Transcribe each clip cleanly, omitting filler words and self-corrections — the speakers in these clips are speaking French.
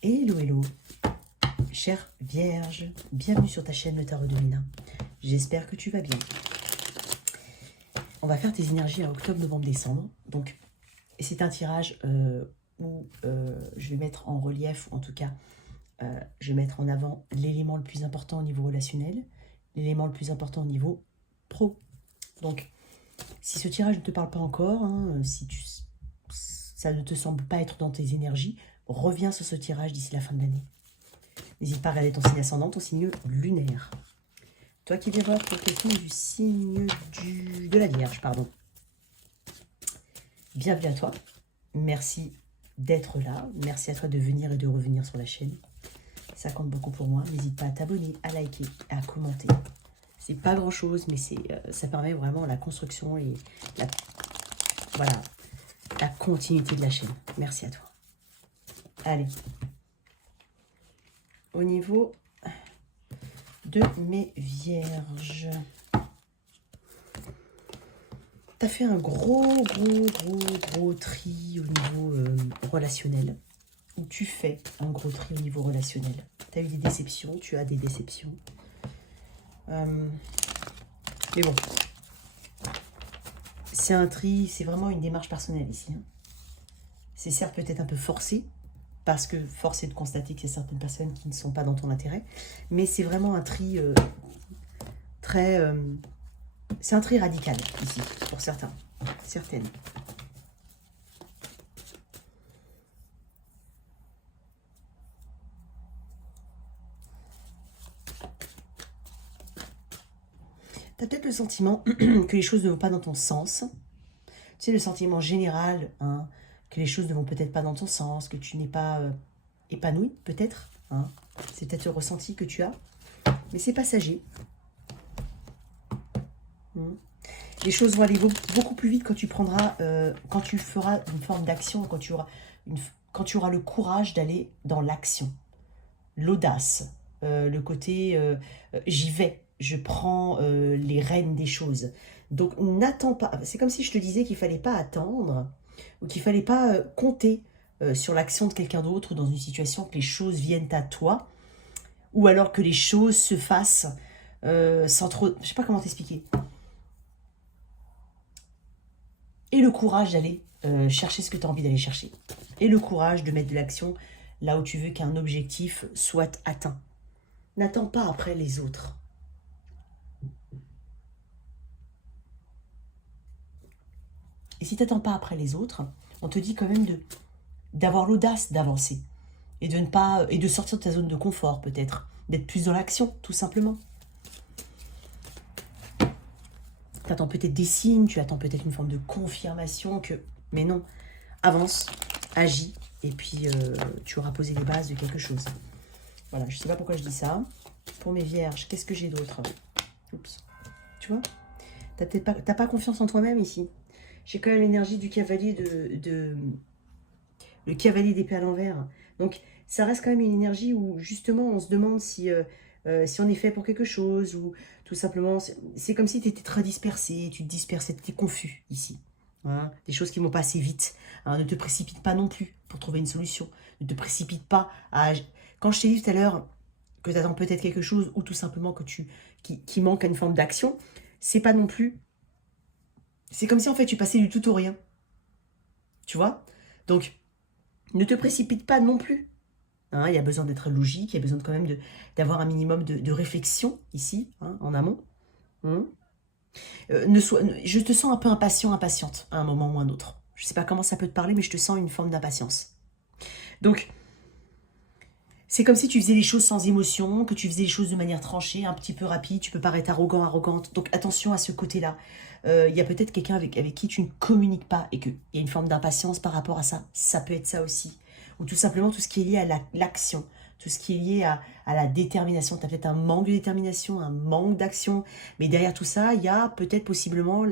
Hello, hello, chère Vierge, bienvenue sur ta chaîne Le Tarot de Mina. J'espère que tu vas bien. On va faire tes énergies à octobre, novembre, décembre. Donc, c'est un tirage où je vais mettre en relief, en tout cas, je vais mettre en avant l'élément le plus important au niveau relationnel, l'élément le plus important au niveau pro. Donc, si ce tirage ne te parle pas encore, hein, ça ne te semble pas être dans tes énergies, reviens sur ce tirage d'ici la fin de l'année. N'hésite pas à regarder ton signe ascendant, ton signe lunaire. Toi qui viens voir pour question du signe de la Vierge, pardon. Bienvenue à toi. Merci d'être là. Merci à toi de venir et de revenir sur la chaîne. Ça compte beaucoup pour moi. N'hésite pas à t'abonner, à liker, à commenter. C'est pas grand chose, mais ça permet vraiment la construction et la continuité de la chaîne. Merci à toi. Allez. Au niveau de mes vierges, tu as fait un gros tri au niveau relationnel. Ou tu fais un gros tri au niveau relationnel. Tu as eu des déceptions, tu as des déceptions. Mais bon, c'est un tri, c'est vraiment une démarche personnelle ici. Hein. C'est certes peut-être un peu forcé, parce que force est de constater qu'il y a certaines personnes qui ne sont pas dans ton intérêt, mais c'est vraiment un tri c'est un tri radical ici, pour certains, certaines. Tu as peut-être le sentiment que les choses ne vont pas dans ton sens. Tu sais, le sentiment général, hein, que les choses ne vont peut-être pas dans ton sens, que tu n'es pas épanoui, peut-être. Hein. C'est peut-être le ressenti que tu as, mais c'est passager. Les choses vont aller beaucoup plus vite quand tu prendras, quand tu feras une forme d'action, quand tu auras le courage d'aller dans l'action, l'audace, le côté j'y vais, je prends les rênes des choses. Donc n'attends pas, c'est comme si je te disais qu'il ne fallait pas attendre ou qu'il ne fallait pas compter sur l'action de quelqu'un d'autre ou dans une situation que les choses viennent à toi ou alors que les choses se fassent sans trop, je ne sais pas comment t'expliquer. Et le courage d'aller chercher ce que tu as envie d'aller chercher. Et le courage de mettre de l'action là où tu veux qu'un objectif soit atteint. N'attends pas après les autres. Et si tu n'attends pas après les autres, on te dit quand même d'avoir l'audace d'avancer. Et de sortir de ta zone de confort peut-être. D'être plus dans l'action, tout simplement. Tu attends peut-être des signes, tu attends peut-être une forme de confirmation que... Mais non, avance, agis, et puis tu auras posé les bases de quelque chose. Voilà, je ne sais pas pourquoi je dis ça. Pour mes vierges, qu'est-ce que j'ai d'autre? Oups. Tu vois, t'as pas confiance en toi-même ici. J'ai quand même l'énergie du cavalier le cavalier d'épée à l'envers. Donc, ça reste quand même une énergie où, justement, on se demande si on est fait pour quelque chose, ou tout simplement, c'est comme si tu étais très dispersé, tu te dispersais, tu étais confus ici. Hein, des choses qui vont pas assez vite. Hein, ne te précipite pas non plus pour trouver une solution. Ne te précipite pas à... Quand je t'ai dit tout à l'heure que tu attends peut-être quelque chose, ou tout simplement que qui manque à une forme d'action, c'est pas non plus... C'est comme si en fait tu passais du tout au rien. Tu vois? Donc, ne te précipite pas non plus. Hein, il y a besoin d'être logique, il y a besoin quand même d'avoir un minimum de réflexion ici, hein, en amont. Je te sens un peu impatiente à un moment ou à un autre. Je ne sais pas comment ça peut te parler, mais je te sens une forme d'impatience. Donc, c'est comme si tu faisais les choses sans émotion, que tu faisais les choses de manière tranchée, un petit peu rapide, tu peux paraître arrogant, arrogante. Donc attention à ce côté-là. Il y a peut-être quelqu'un avec qui tu ne communiques pas et qu'il y a une forme d'impatience par rapport à ça. Ça peut être ça aussi. Ou tout simplement tout ce qui est lié à l'action, tout ce qui est lié à la détermination. Tu as peut-être un manque de détermination, un manque d'action. Mais derrière tout ça, il y a peut-être possiblement,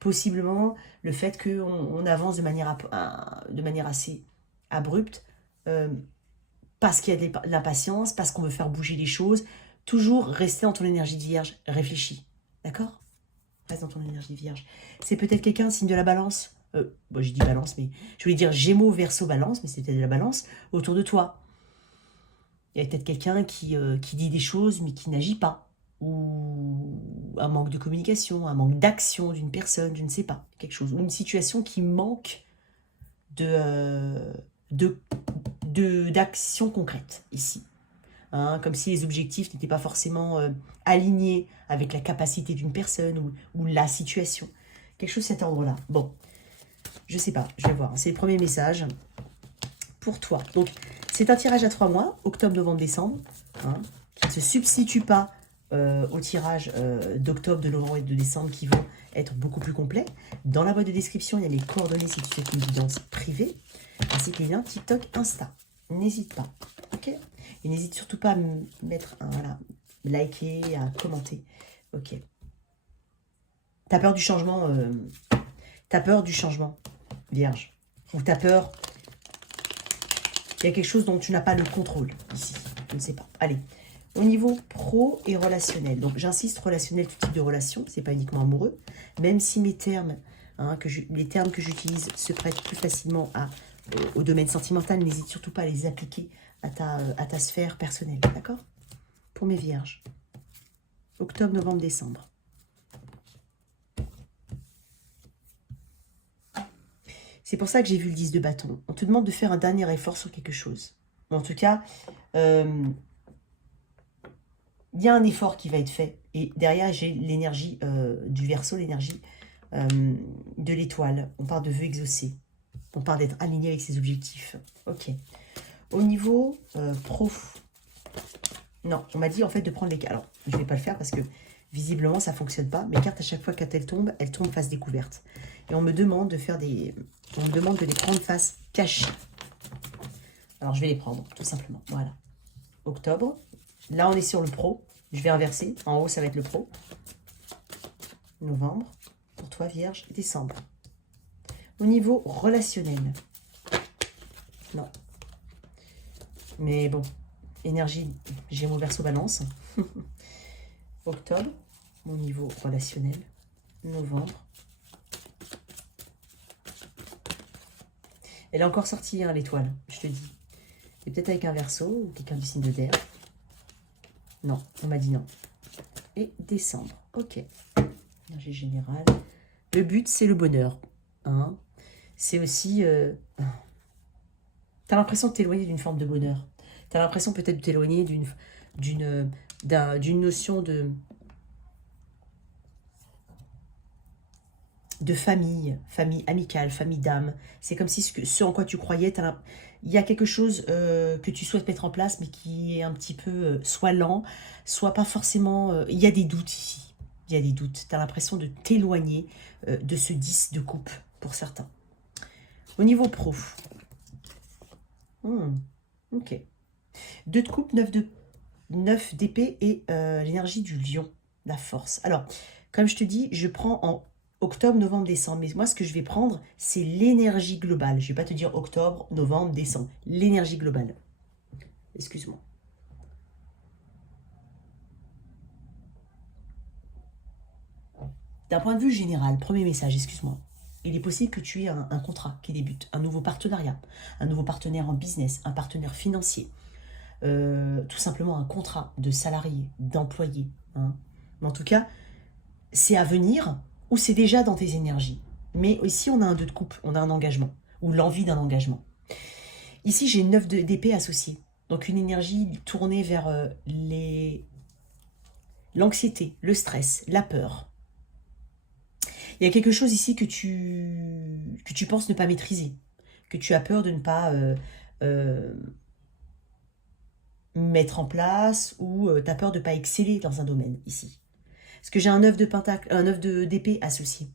possiblement le fait qu'on avance de manière assez abrupte. Parce qu'il y a de l'impatience, parce qu'on veut faire bouger les choses. Toujours rester dans ton énergie de vierge. Réfléchis. D'accord? Reste dans ton énergie de vierge. C'est peut-être quelqu'un, signe de la balance, Bon, j'ai dit balance, mais je voulais dire Gémeaux, Verseau, balance, mais c'était de la balance autour de toi. Il y a peut-être quelqu'un qui dit des choses, mais qui n'agit pas. Ou un manque de communication, un manque d'action d'une personne, je ne sais pas. Quelque chose. Ou une situation qui manque de, d'action concrète, ici. Hein, comme si les objectifs n'étaient pas forcément alignés avec la capacité d'une personne ou la situation. Quelque chose de cet ordre-là. Bon, je sais pas, je vais voir. C'est le premier message pour toi. Donc, c'est un tirage à 3 mois, octobre, novembre, décembre, hein, qui ne se substitue pas au tirage d'octobre, de novembre et de décembre qui vont être beaucoup plus complets. Dans la boîte de description, il y a mes coordonnées si tu souhaites une guidance privée, ainsi que les liens TikTok, Insta. N'hésite pas, ok? Et n'hésite surtout pas à mettre un, voilà, liker, à commenter, ok? T'as peur du changement, t'as peur du changement, Vierge, ou t'as peur. Il y a quelque chose dont tu n'as pas le contrôle ici. Je ne sais pas. Allez, au niveau pro et relationnel. Donc, j'insiste, relationnel, tout type de relation. Ce n'est pas uniquement amoureux. Même si mes termes, hein, les termes que j'utilise se prêtent plus facilement au domaine sentimental, n'hésite surtout pas à les appliquer à ta sphère personnelle. D'accord? Pour mes vierges. Octobre, novembre, décembre. C'est pour ça que j'ai vu le 10 de bâton. On te demande de faire un dernier effort sur quelque chose. En tout cas, il y a un effort qui va être fait. Et derrière, j'ai l'énergie du Verseau, l'énergie de l'étoile. On parle de vœux exaucés. On parle d'être aligné avec ses objectifs. Ok. Au niveau pro, non, on m'a dit en fait de prendre les cartes. Alors, je ne vais pas le faire parce que visiblement, ça ne fonctionne pas. Mes cartes, à chaque fois qu'elles tombent face découverte. Et on me demande de faire des... On me demande de les prendre face cachée. Alors, je vais les prendre, tout simplement. Voilà. Octobre. Là, on est sur le pro. Je vais inverser. En haut, ça va être le pro. Novembre. Pour toi, Vierge. Décembre. Au niveau relationnel. Non. Mais bon. Énergie Gémeaux, Verseau, Balance. Octobre. Au niveau relationnel. Novembre. Elle est encore sortie, hein, l'étoile, je te dis. Et peut-être avec un Verseau ou quelqu'un du signe de terre. Non, on m'a dit non. Et décembre, ok. Énergie générale. Le but, c'est le bonheur. Hein. C'est aussi... tu as l'impression de t'éloigner d'une forme de bonheur. Tu as l'impression peut-être de t'éloigner d'une notion de famille, famille amicale, famille d'âme. C'est comme si ce en quoi tu croyais, il y a quelque chose que tu souhaites mettre en place, mais qui est un petit peu soit lent, soit pas forcément... il y a des doutes ici. Il y a des doutes. Tu as l'impression de t'éloigner de ce 10 de coupe, pour certains. Au niveau pro. Ok. 2 de coupe, 9 d'épée et l'énergie du lion, la force. Alors, comme je te dis, je prends en octobre, novembre, décembre. Mais moi, ce que je vais prendre, c'est l'énergie globale. Je ne vais pas te dire octobre, novembre, décembre. L'énergie globale. Excuse-moi. D'un point de vue général, premier message, excuse-moi. Il est possible que tu aies un contrat qui débute, un nouveau partenariat, un nouveau partenaire en business, un partenaire financier, tout simplement un contrat de salarié, d'employé. Hein. Mais en tout cas, c'est à venir ou c'est déjà dans tes énergies. Mais ici, on a un 2 de coupe, on a un engagement, ou l'envie d'un engagement. Ici, j'ai 9 d'épée associée. Donc une énergie tournée vers l'anxiété, le stress, la peur. Il y a quelque chose ici que tu penses ne pas maîtriser, que tu as peur de ne pas mettre en place, ou tu as peur de ne pas exceller dans un domaine ici. Parce que j'ai un 9 de pentacle, un 9 d'épée associé.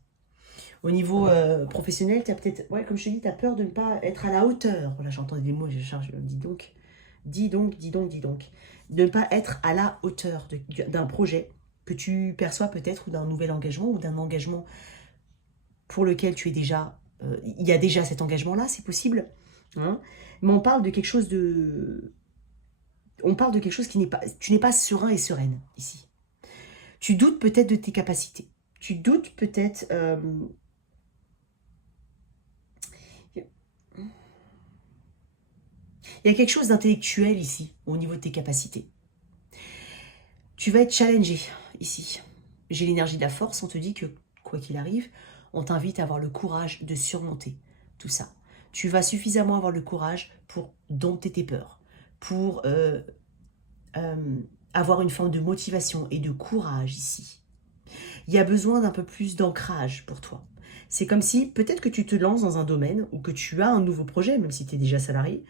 Au niveau professionnel, tu as peut-être, ouais, comme je te dis, tu as peur de ne pas être à la hauteur. Voilà, j'entends des mots, je charge, dis donc. De ne pas être à la hauteur d'un projet que tu perçois peut-être, ou d'un nouvel engagement, ou d'un engagement pour lequel tu es déjà... il y a déjà cet engagement-là, c'est possible. Hein, mais on parle de quelque chose de... On parle de quelque chose qui n'est pas... Tu n'es pas serein et sereine, ici. Tu doutes peut-être de tes capacités. Tu doutes peut-être Il y a quelque chose d'intellectuel ici, au niveau de tes capacités. Tu vas être challengé ici. J'ai l'énergie de la force, on te dit que, quoi qu'il arrive, on t'invite à avoir le courage de surmonter tout ça. Tu vas suffisamment avoir le courage pour dompter tes peurs, pour avoir une forme de motivation et de courage ici. Il y a besoin d'un peu plus d'ancrage pour toi. C'est comme si, peut-être que tu te lances dans un domaine ou que tu as un nouveau projet, même si tu es déjà salarié,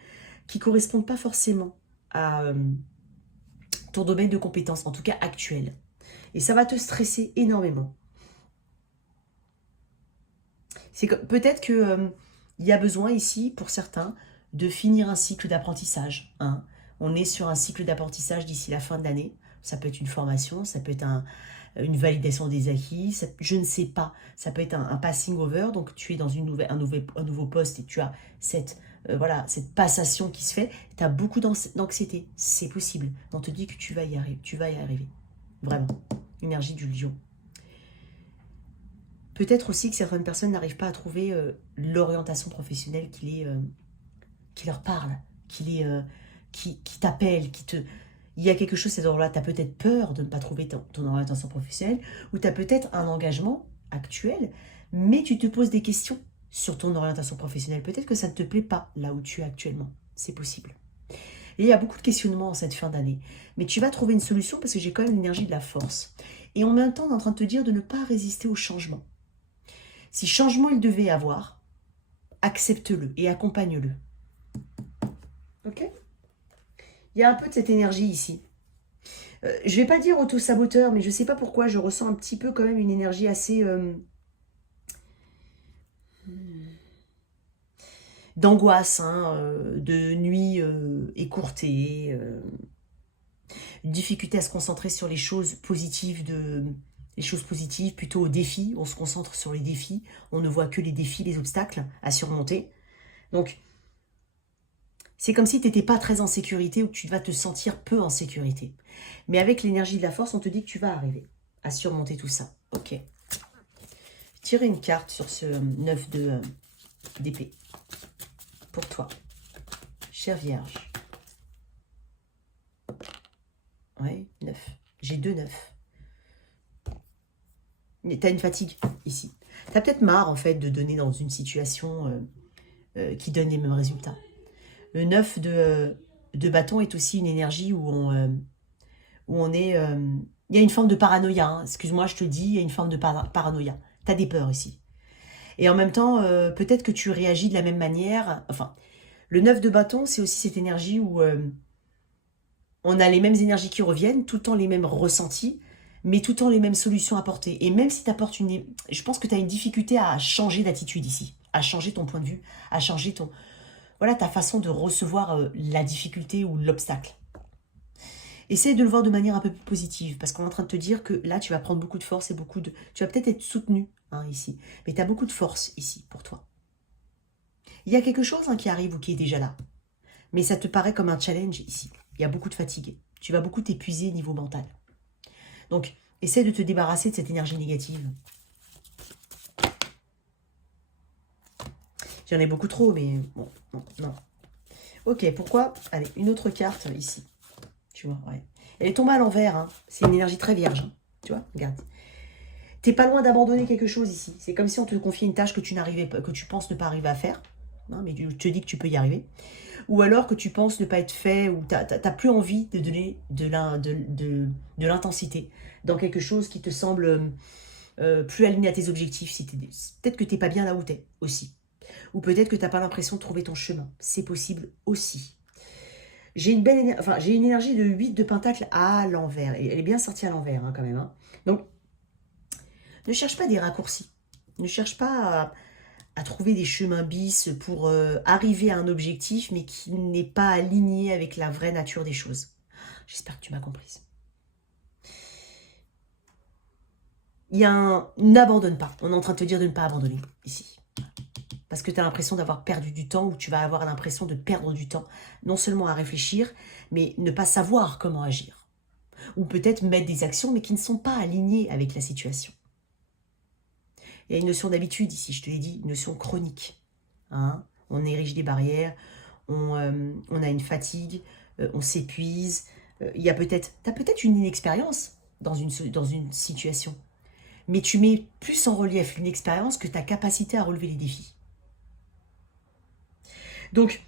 qui ne correspond pas forcément à ton domaine de compétences, en tout cas actuel. Et ça va te stresser énormément. Peut-être que il y a besoin ici, pour certains, de finir un cycle d'apprentissage. Hein. On est sur un cycle d'apprentissage d'ici la fin de l'année. Ça peut être une formation, ça peut être une validation des acquis, je ne sais pas. Ça peut être un passing over, donc tu es dans un nouveau poste et tu as cette passation qui se fait. Tu as beaucoup d'anxiété, c'est possible. On te dit que tu vas y arriver. Vraiment. Énergie du lion. Peut-être aussi que certaines personnes n'arrivent pas à trouver l'orientation professionnelle qui leur parle, qui t'appelle, Il y a quelque chose, c'est là, tu as peut-être peur de ne pas trouver ton orientation professionnelle, ou tu as peut-être un engagement actuel, mais tu te poses des questions sur ton orientation professionnelle. Peut-être que ça ne te plaît pas là où tu es actuellement. C'est possible. Et il y a beaucoup de questionnements en cette fin d'année. Mais tu vas trouver une solution parce que j'ai quand même l'énergie de la force. Et en même temps, on est en train de te dire de ne pas résister au changement. Si changement il devait avoir, accepte-le et accompagne-le. Ok ? Il y a un peu de cette énergie ici. Je ne vais pas dire auto-saboteur, mais je ne sais pas pourquoi, je ressens un petit peu quand même une énergie assez... d'angoisse, de nuit écourtée, une difficulté à se concentrer sur les choses positives plutôt aux défis. On se concentre sur les défis, on ne voit que les défis, les obstacles à surmonter. Donc, c'est comme si tu n'étais pas très en sécurité ou que tu vas te sentir peu en sécurité. Mais avec l'énergie de la force, on te dit que tu vas arriver à surmonter tout ça. Ok. Tirez une carte sur ce 9 d'épée. Pour toi. Chère Vierge. Ouais, 9. J'ai 2 9. Mais tu as une fatigue ici. Tu as peut-être marre en fait de donner dans une situation qui donne les mêmes résultats. Le 9 de bâton est aussi une énergie où on est... il y a une forme de paranoïa. Hein. Excuse-moi, je te dis, il y a une forme de paranoïa. Tu as des peurs ici. Et en même temps, peut-être que tu réagis de la même manière. Enfin, le 9 de bâton, c'est aussi cette énergie où on a les mêmes énergies qui reviennent, tout le temps les mêmes ressentis, mais tout le temps les mêmes solutions apportées. Et même si tu apportes je pense que tu as une difficulté à changer d'attitude ici, à changer ton point de vue, à changer ta façon de recevoir la difficulté ou l'obstacle. Essaye de le voir de manière un peu plus positive, parce qu'on est en train de te dire que là, tu vas prendre beaucoup de force et tu vas peut-être être soutenu ici, mais tu as beaucoup de force ici pour toi. Il y a quelque chose qui arrive ou qui est déjà là, mais ça te paraît comme un challenge ici. Il y a beaucoup de fatigue. Tu vas beaucoup t'épuiser au niveau mental. Donc, essaie de te débarrasser de cette énergie négative. J'en ai beaucoup trop, mais bon, non. Ok, pourquoi? Allez, une autre carte ici. Tu vois, ouais. Elle est tombée à l'envers. Hein. C'est une énergie très vierge. Hein. Tu vois, regarde. T'es pas loin d'abandonner quelque chose ici. C'est comme si on te confiait une tâche que tu penses ne pas arriver à faire. Hein, mais tu te dis que tu peux y arriver. Ou alors que tu penses ne pas être fait, ou tu n'as plus envie de donner de l'intensité dans quelque chose qui te semble plus aligné à tes objectifs. Peut-être que tu n'es pas bien là où tu es aussi. Ou peut-être que tu n'as pas l'impression de trouver ton chemin. C'est possible aussi. J'ai une énergie de 8 de pentacle à l'envers. Elle est bien sortie à l'envers quand même. Hein. Donc, ne cherche pas des raccourcis. Ne cherche pas à trouver des chemins bis pour arriver à un objectif, mais qui n'est pas aligné avec la vraie nature des choses. J'espère que tu m'as comprise. N'abandonne pas. On est en train de te dire de ne pas abandonner, ici. Parce que tu as l'impression d'avoir perdu du temps, ou tu vas avoir l'impression de perdre du temps, non seulement à réfléchir, mais ne pas savoir comment agir. Ou peut-être mettre des actions, mais qui ne sont pas alignées avec la situation. Il y a une notion d'habitude ici, je te l'ai dit, une notion chronique. Hein, on érige des barrières, on a une fatigue, on s'épuise. T'as peut-être une inexpérience dans une situation, mais tu mets plus en relief l'inexpérience que ta capacité à relever les défis. Donc,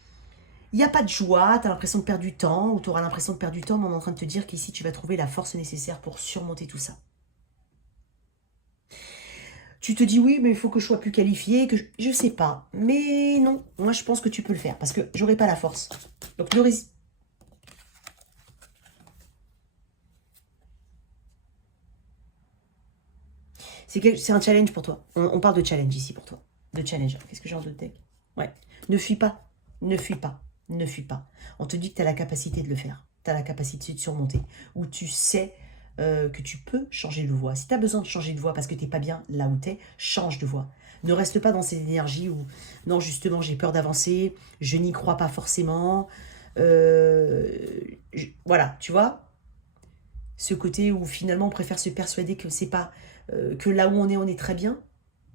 il n'y a pas de joie, tu as l'impression de perdre du temps, ou tu auras l'impression de perdre du temps, mais on est en train de te dire qu'ici, tu vas trouver la force nécessaire pour surmonter tout ça. Tu te dis oui, mais il faut que je sois plus qualifiée, que je sais pas. Mais non, moi je pense que tu peux le faire, parce que j'aurai pas la force. Donc le risque. C'est un challenge pour toi. On parle de challenge ici pour toi. De challenge. Qu'est-ce que j'ai en d'autres deck? Ouais. Ne fuis pas. Ne fuis pas. Ne fuis pas. On te dit que tu as la capacité de le faire. Tu as la capacité de surmonter. Ou tu sais que tu peux changer de voie. Si tu as besoin de changer de voie parce que tu n'es pas bien là où tu es, change de voie. Ne reste pas dans cette énergie où, non, justement, j'ai peur d'avancer, je n'y crois pas forcément. Voilà, tu vois, ce côté où finalement on préfère se persuader que c'est pas que là où on est très bien,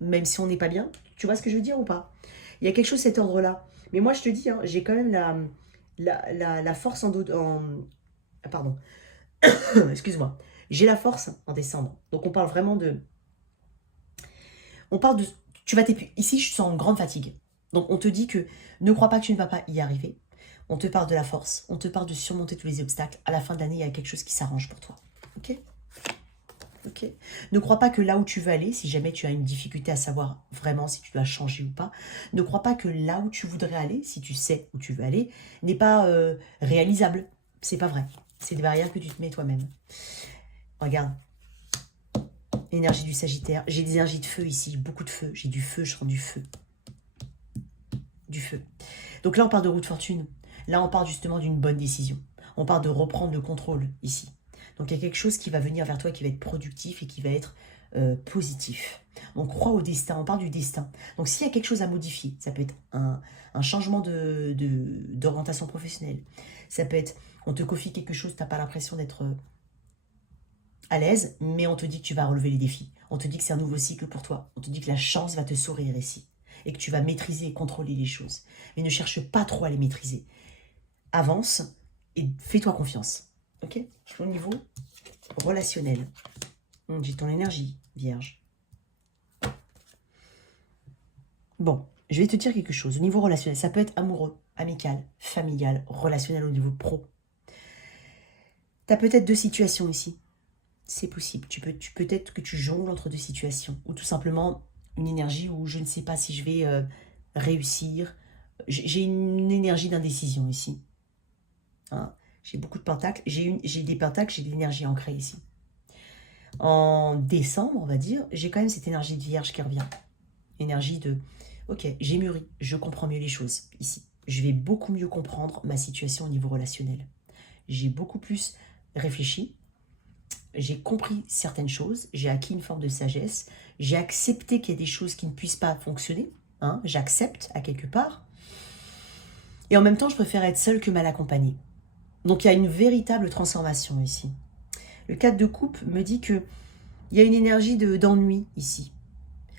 même si on n'est pas bien. Tu vois ce que je veux dire ou pas? Il y a quelque chose de cet ordre-là. Mais moi, je te dis, hein, j'ai quand même la force pardon, excuse-moi. J'ai la force en décembre. Donc on parle vraiment de... On parle de... Tu vas t'épuiser. Ici, je sens une grande fatigue. Donc on te dit que ne crois pas que tu ne vas pas y arriver. On te parle de la force. On te parle de surmonter tous les obstacles. À la fin de l'année, il y a quelque chose qui s'arrange pour toi. Ok? Ok. Ne crois pas que là où tu veux aller, si jamais tu as une difficulté à savoir vraiment si tu dois changer ou pas, ne crois pas que là où tu voudrais aller, si tu sais où tu veux aller, n'est pas réalisable. C'est pas vrai. C'est des barrières que tu te mets toi-même. Regarde. Énergie du Sagittaire. J'ai des énergies de feu ici. Beaucoup de feu. J'ai du feu, je sens du feu. Du feu. Donc là, on parle de roue de fortune. Là, on parle justement d'une bonne décision. On parle de reprendre le contrôle ici. Donc, il y a quelque chose qui va venir vers toi qui va être productif et qui va être positif. On croit au destin, on parle du destin. Donc, s'il y a quelque chose à modifier, ça peut être un changement d'orientation professionnelle. Ça peut être, on te confie quelque chose, tu n'as pas l'impression d'être à l'aise, mais on te dit que tu vas relever les défis. On te dit que c'est un nouveau cycle pour toi. On te dit que la chance va te sourire ici. Et que tu vas maîtriser et contrôler les choses. Mais ne cherche pas trop à les maîtriser. Avance et fais-toi confiance. Ok? Au niveau relationnel. J'ai ton énergie, Vierge. Bon, je vais te dire quelque chose. Au niveau relationnel, ça peut être amoureux, amical, familial, relationnel au niveau pro. Tu as peut-être deux situations ici. C'est possible. Peut-être que tu jongles entre deux situations. Ou tout simplement une énergie où je ne sais pas si je vais réussir. J'ai une énergie d'indécision ici. Hein? J'ai beaucoup de pentacles. J'ai des pentacles, j'ai de l'énergie ancrée ici. En décembre, on va dire, j'ai quand même cette énergie de Vierge qui revient. Énergie de, ok, j'ai mûri, je comprends mieux les choses ici. Je vais beaucoup mieux comprendre ma situation au niveau relationnel. J'ai beaucoup plus réfléchi. J'ai compris certaines choses. J'ai acquis une forme de sagesse. J'ai accepté qu'il y a des choses qui ne puissent pas fonctionner. Hein, j'accepte à quelque part. Et en même temps, je préfère être seule que mal accompagnée. Donc, il y a une véritable transformation ici. Le 4 de coupe me dit qu'il y a une énergie d'ennui ici.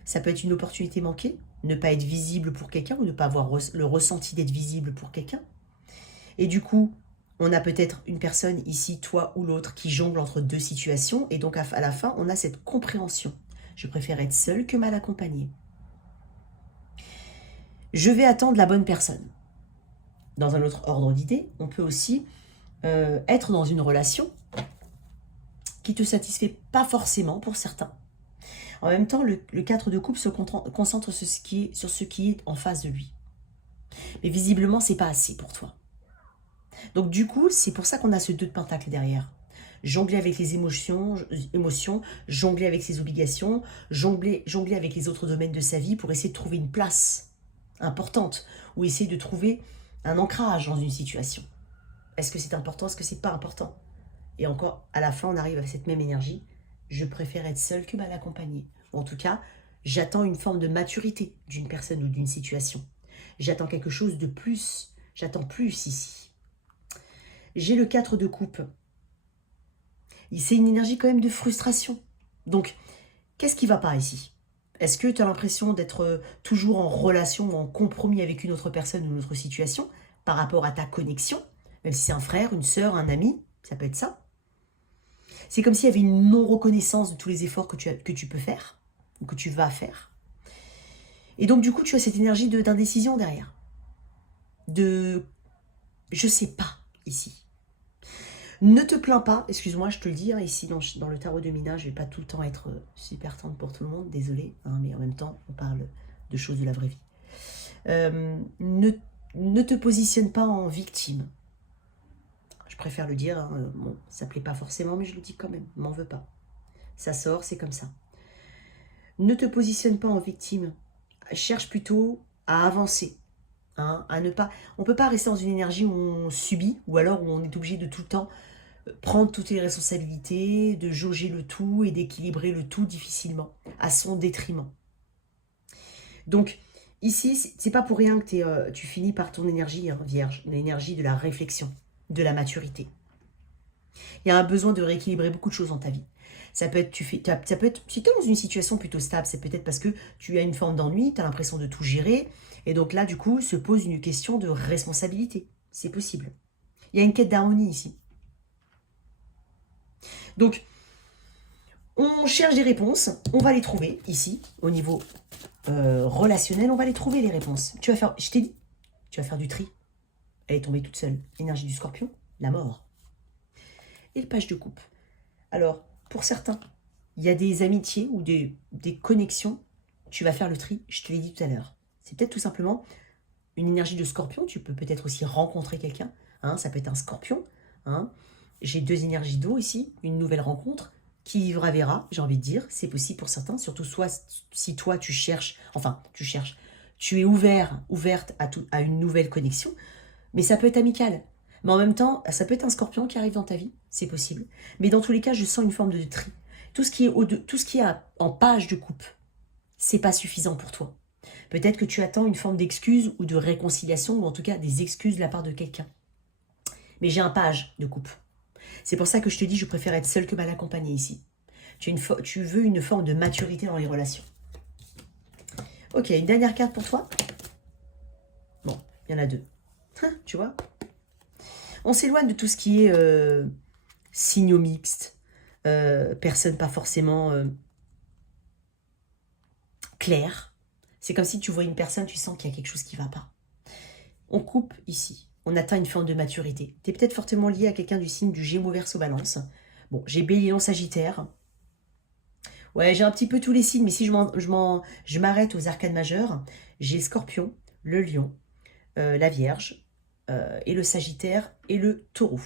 Ça peut être une opportunité manquée, ne pas être visible pour quelqu'un ou ne pas avoir le ressenti d'être visible pour quelqu'un. Et du coup, on a peut-être une personne ici, toi ou l'autre, qui jongle entre deux situations. Et donc, à la fin, on a cette compréhension. Je préfère être seule que mal accompagnée. Je vais attendre la bonne personne. Dans un autre ordre d'idée, on peut aussi être dans une relation qui ne te satisfait pas forcément pour certains. En même temps, le 4 de coupe se concentre sur ce qui est en face de lui. Mais visiblement, c'est pas assez pour toi. Donc du coup, c'est pour ça qu'on a ce 2 de pentacle derrière. Jongler avec les émotions, jongler avec ses obligations, jongler avec les autres domaines de sa vie pour essayer de trouver une place importante ou essayer de trouver un ancrage dans une situation. Est-ce que c'est important? Est-ce que c'est pas important? Et encore, à la fin, on arrive à cette même énergie. Je préfère être seule que mal accompagnée. En tout cas, j'attends une forme de maturité d'une personne ou d'une situation. J'attends quelque chose de plus. J'attends plus ici. J'ai le 4 de coupe. C'est une énergie quand même de frustration. Donc, qu'est-ce qui ne va pas ici? Est-ce que tu as l'impression d'être toujours en relation ou en compromis avec une autre personne ou une autre situation? par rapport à ta connexion, même si c'est un frère, une sœur, un ami, ça peut être ça. C'est comme s'il y avait une non-reconnaissance de tous les efforts que tu peux faire, ou que tu vas faire. Et donc, du coup, tu as cette énergie d'indécision derrière. De « je sais pas » ici. Ne te plains pas, excuse-moi, je te le dis, hein, ici dans le tarot de Mina, je vais pas tout le temps être super tendre pour tout le monde, désolé, hein, mais en même temps, on parle de choses de la vraie vie. Ne te positionne pas en victime. Je préfère le dire, hein, bon, ça plaît pas forcément, mais je le dis quand même, m'en veux pas. Ça sort, c'est comme ça. Ne te positionne pas en victime, cherche plutôt à avancer. Hein, à ne pas, on ne peut pas rester dans une énergie où on subit, ou alors où on est obligé de tout le temps prendre toutes les responsabilités, de jauger le tout et d'équilibrer le tout difficilement, à son détriment. Donc, ici, c'est pas pour rien que tu finis par ton énergie, hein, Vierge, l'énergie de la réflexion, de la maturité. Il y a un besoin de rééquilibrer beaucoup de choses dans ta vie. Ça peut être, si tu es dans une situation plutôt stable, c'est peut-être parce que tu as une forme d'ennui, tu as l'impression de tout gérer, et donc là, du coup, se pose une question de responsabilité. C'est possible. Il y a une quête d'harmonie ici. Donc, on cherche des réponses, on va les trouver ici, au niveau relationnel, on va les trouver les réponses. Tu vas faire, je t'ai dit, tu vas faire du tri. Elle est tombée toute seule. Énergie du scorpion, la mort. Et le page de coupe. Alors, pour certains, il y a des amitiés ou des connexions, tu vas faire le tri, je te l'ai dit tout à l'heure. C'est peut-être tout simplement une énergie de scorpion, tu peux peut-être aussi rencontrer quelqu'un, hein, ça peut être un scorpion. Hein. J'ai 2 énergies d'eau ici, une nouvelle rencontre, qui vivra verra, j'ai envie de dire, c'est possible pour certains, surtout soit si toi tu cherches, tu es ouverte à une nouvelle connexion, mais ça peut être amical. Mais en même temps, ça peut être un scorpion qui arrive dans ta vie, c'est possible. Mais dans tous les cas, je sens une forme de tri. Tout ce qui est en page de coupe, c'est pas suffisant pour toi. Peut-être que tu attends une forme d'excuse ou de réconciliation, ou en tout cas des excuses de la part de quelqu'un. Mais j'ai un page de coupe. C'est pour ça que je te dis, je préfère être seule que mal accompagnée ici. Tu veux une forme de maturité dans les relations. Ok, une dernière carte pour toi. Bon, il y en a 2. Tu vois, on s'éloigne de tout ce qui est signaux mixtes, personne pas forcément claire. C'est comme si tu vois une personne, tu sens qu'il y a quelque chose qui ne va pas. On coupe ici. On atteint une forme de maturité. Tu es peut-être fortement lié à quelqu'un du signe du Gémeaux, Verseau, Balance. Bon, j'ai Bélier, Lion, Sagittaire. Ouais, j'ai un petit peu tous les signes, mais si je m'arrête aux arcanes majeures, j'ai le Scorpion, le Lion, la Vierge, et le Sagittaire et le Taureau.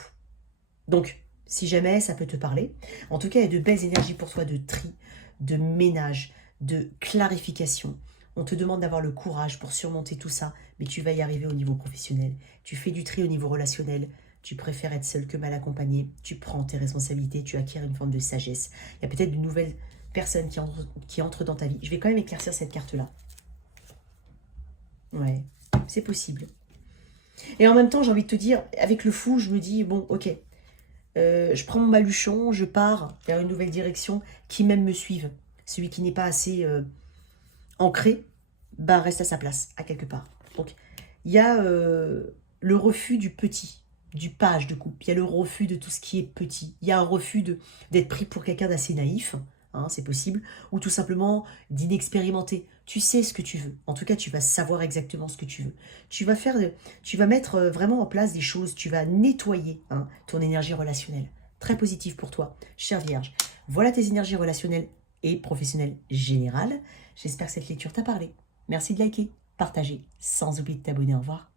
Donc, si jamais ça peut te parler, en tout cas, il y a de belles énergies pour toi de tri, de ménage, de clarification. On te demande d'avoir le courage pour surmonter tout ça, mais tu vas y arriver au niveau professionnel. Tu fais du tri au niveau relationnel, tu préfères être seul que mal accompagné, tu prends tes responsabilités, tu acquiers une forme de sagesse. Il y a peut-être de nouvelles personnes qui entrent dans ta vie. Je vais quand même éclaircir cette carte-là. Ouais, c'est possible. Et en même temps, j'ai envie de te dire, avec le fou, je me dis, bon, ok, je prends mon baluchon, je pars vers une nouvelle direction, qui même me suive. Celui qui n'est pas assez ancré, bah reste à sa place, à quelque part. Donc, il y a le refus du petit, du page de coupe. Il y a le refus de tout ce qui est petit. Il y a un refus d'être pris pour quelqu'un d'assez naïf, hein, c'est possible, ou tout simplement d'inexpérimenté. Tu sais ce que tu veux. En tout cas, tu vas savoir exactement ce que tu veux. Tu vas mettre vraiment en place des choses. Tu vas nettoyer ton énergie relationnelle. Très positif pour toi, chère Vierge. Voilà tes énergies relationnelles et professionnelles générales. J'espère que cette lecture t'a parlé. Merci de liker, partager, sans oublier de t'abonner. Au revoir.